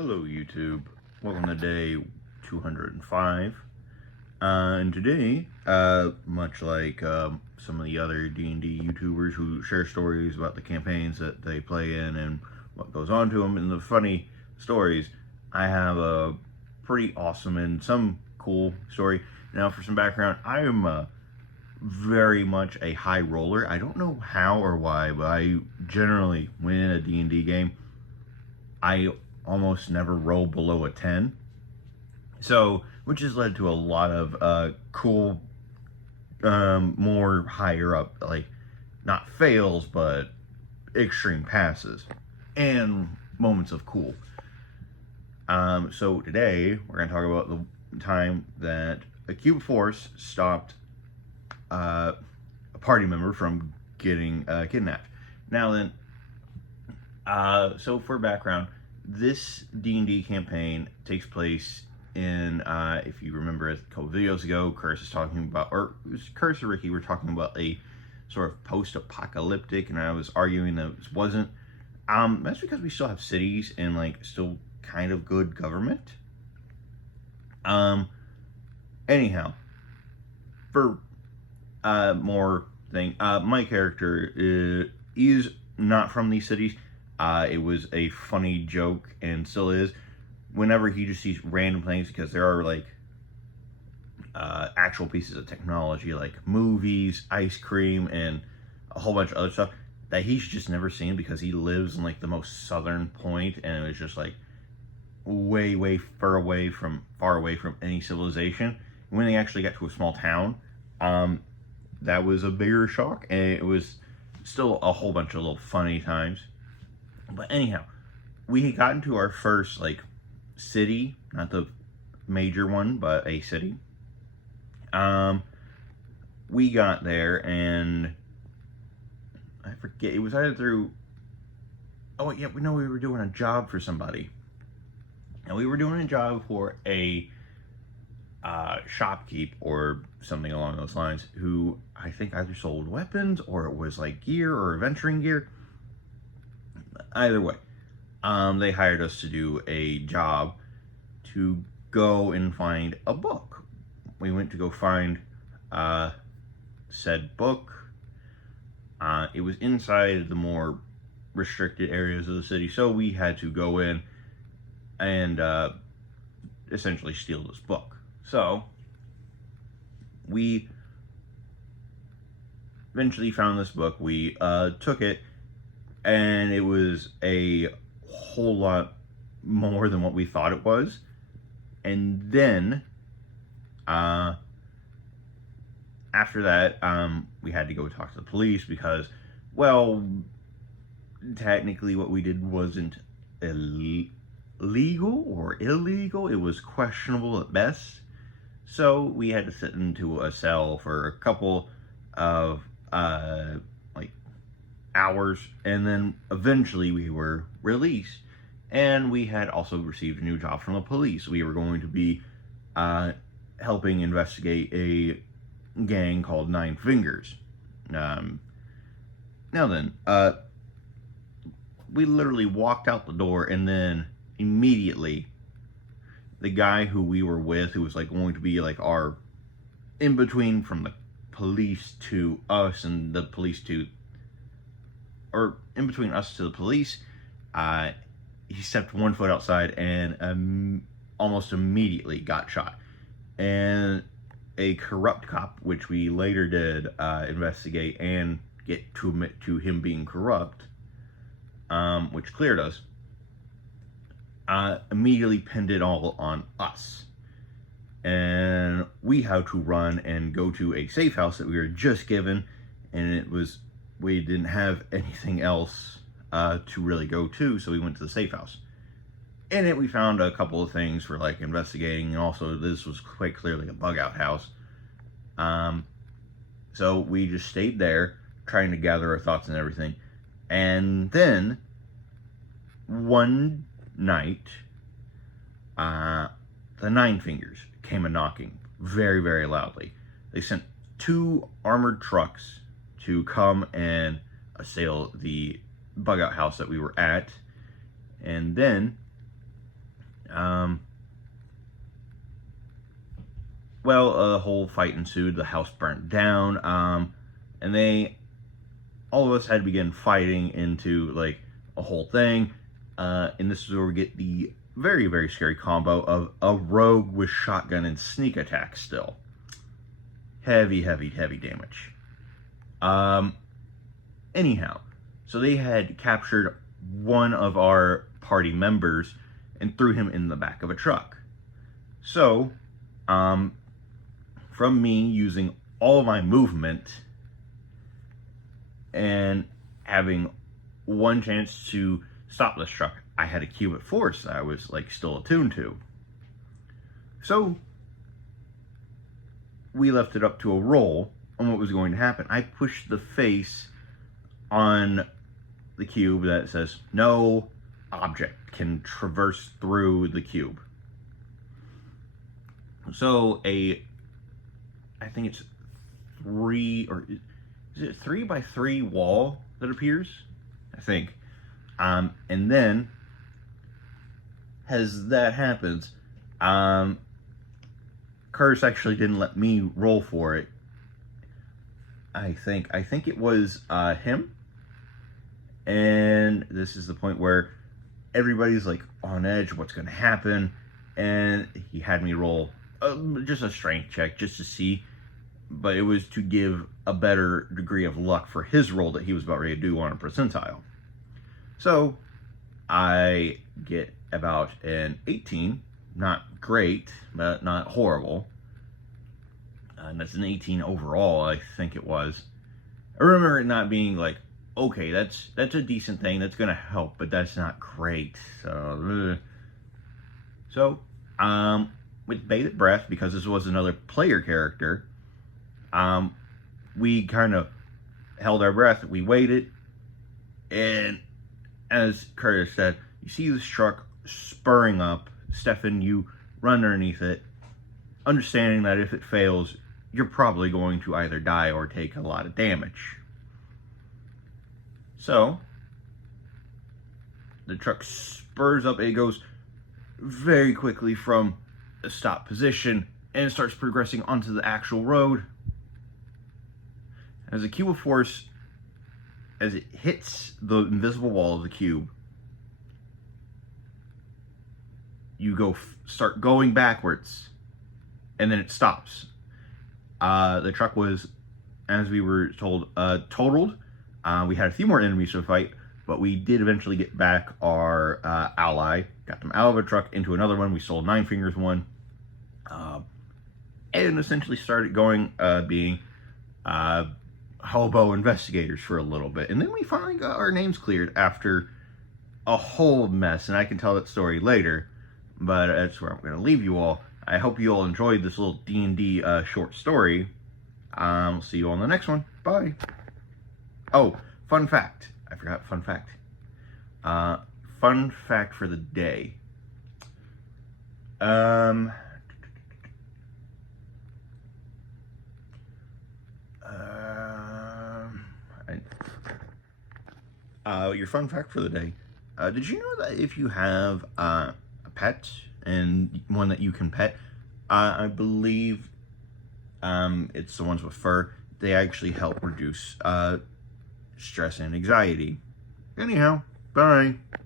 Hello YouTube, welcome to day 205, and today, much like some of the other D&D YouTubers who share stories about the campaigns that they play in and what goes on to them and the funny stories, I have a pretty awesome and some cool story. Now for some background, I am very much a high roller. I don't know how or why, but I generally, when in a D&D game, I almost never roll below a 10. So, which has led to a lot of cool, more higher up, like, not fails, but extreme passes. And moments of cool. So today, we're going to talk about the time that a cube force stopped a party member from getting kidnapped. Now then, so for background, this D&D campaign takes place in, if you remember a couple videos ago, Curse is talking about, or it was Curse or Ricky were talking about a sort of post-apocalyptic, and I was arguing that it wasn't. That's because we still have cities and, like, still kind of good government. Anyhow, for more thing, my character is not from these cities. It was a funny joke, and still is, whenever he just sees random things, because there are, like, actual pieces of technology, like movies, ice cream, and a whole bunch of other stuff that he's just never seen because he lives in, like, the most southern point, and it was just, like, way far away from any civilization. When they actually got to a small town, that was a bigger shock, and it was still a whole bunch of little funny times. But anyhow, we got into our first, like, city, not the major one, but a city. We got there, and I forget, it was either through, oh yeah, we know we were doing a job for somebody. And we were doing a job for a shopkeep or something along those lines, who I think either sold weapons or it was like gear or adventuring gear. Either way, they hired us to do a job to go and find a book. We went to go find said book. It was inside the more restricted areas of the city, so we had to go in and essentially steal this book. So we eventually found this book. We took it, and it was a whole lot more than what we thought it was. And then after that, we had to go talk to the police because, well, technically what we did wasn't legal or illegal. It was questionable at best. So we had to sit into a cell for a couple of like hours, and then eventually we were released. And we had also received a new job from the police. We were going to be helping investigate a gang called Nine Fingers. Now then, we literally walked out the door, and then immediately the guy who we were with, who was like going to be like our in between from the police to us and the police to, or in between us to the police, he stepped one foot outside and almost immediately got shot. And a corrupt cop, which we later did investigate and get to admit to him being corrupt, which cleared us, immediately pinned it all on us. And we had to run and go to a safe house that we were just given, and we didn't have anything else to really go to, so we went to the safe house. In it, we found a couple of things for, like, investigating, and also this was quite clearly a bug-out house. So we just stayed there, trying to gather our thoughts and everything. And then, one night, the Nine Fingers came a-knocking very, very loudly. They sent 2 armored trucks to come and assail the bug-out house that we were at. And then Um, well, a whole fight ensued. The house burnt down. And all of us had to begin fighting into like a whole thing. And this is where we get the very, very scary combo of a rogue with shotgun and sneak attack still. Heavy, heavy, heavy damage. Anyhow, so they had captured one of our party members and threw him in the back of a truck. So, from me using all my movement and having one chance to stop this truck, I had a cube at force that I was like still attuned to. So we left it up to a roll on what was going to happen. I pushed the face on the cube that says no object can traverse through the cube. So I think it's 3x3 wall that appears, I think. And then as that happens, Curtis actually didn't let me roll for it. I think it was him. And this is the point where everybody's like on edge, what's going to happen? And he had me roll just a strength check just to see, but it was to give a better degree of luck for his roll that he was about ready to do on a percentile. So I get about an 18, not great, but not horrible. And that's an 18 overall, I think it was. I remember it not being like, okay, that's a decent thing, that's gonna help, but that's not great. So, with bated breath, because this was another player character, we kind of held our breath, we waited, and as Curtis said, you see this truck spurring up. Stefan, you run underneath it, understanding that if it fails, you're probably going to either die or take a lot of damage. So, the truck spurs up, it goes very quickly from a stop position and starts progressing onto the actual road. As a cube of force, as it hits the invisible wall of the cube, you start going backwards, and then it stops. The truck was, as we were told, totaled. We had a few more enemies to fight, but we did eventually get back our ally, got them out of a truck into another one. We sold Nine Fingers one, and essentially started going, being hobo investigators for a little bit. And then we finally got our names cleared after a whole mess, and I can tell that story later, but that's where I'm going to leave you all. I hope you all enjoyed this little D&D short story. We'll see you all in the next one. Bye. Oh, fun fact. I forgot fun fact. Fun fact for the day. Your fun fact for the day. Did you know that if you have a pet and one that you can pet, I believe it's the ones with fur, they actually help reduce stress and anxiety. Anyhow, bye.